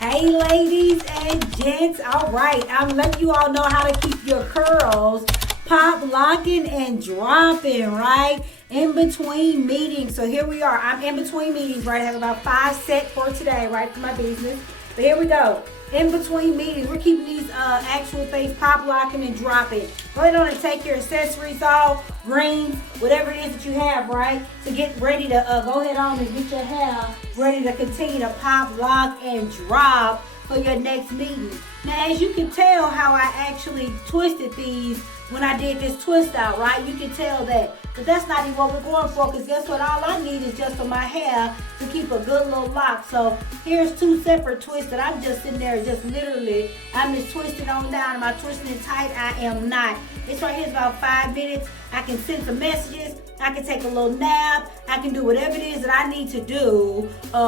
Hey ladies and gents, all right, I'm letting you all know how to keep your curls pop, locking, and dropping, right? In between meetings. So here we are. I'm in between meetings, right? I have about 5 set for today, right, for my business. But here we go. In between meetings, we're keeping these actual things pop, locking, and dropping. Go ahead on and take your accessories off, rings, whatever it is that you have, right? To get ready to go ahead on and get your hair ready to continue to pop, lock, and drop for your next meeting. Now, as you can tell how I actually twisted these when I did this twist out, right? You can tell that. But that's not even what we're going for, because guess what? All I need is just for my hair to keep a good little lock. So here's 2 separate twists that I'm just sitting there just literally, I'm just twisting on down. Am I twisting it tight? I am not. This right here is about 5 minutes. I can send some messages. I can take a little nap. I can do whatever it is that I need to do or